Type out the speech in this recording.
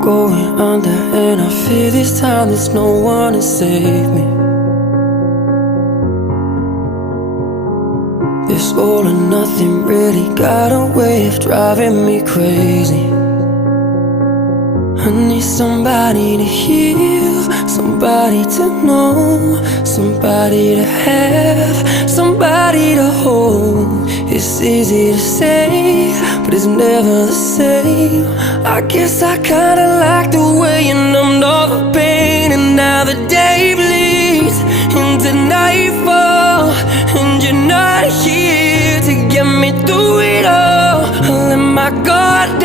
going under, and I fear this time there's no one to save me. This all or nothing really got a way of driving me crazy. I need somebody to heal, somebody to know, somebody to have, somebody to hold. It's easy to say, but it's never the same. I guess I kinda like the way you numbed all the pain, and now the day bleeds into nightfall, and you're not here to get me through it all. I let my guard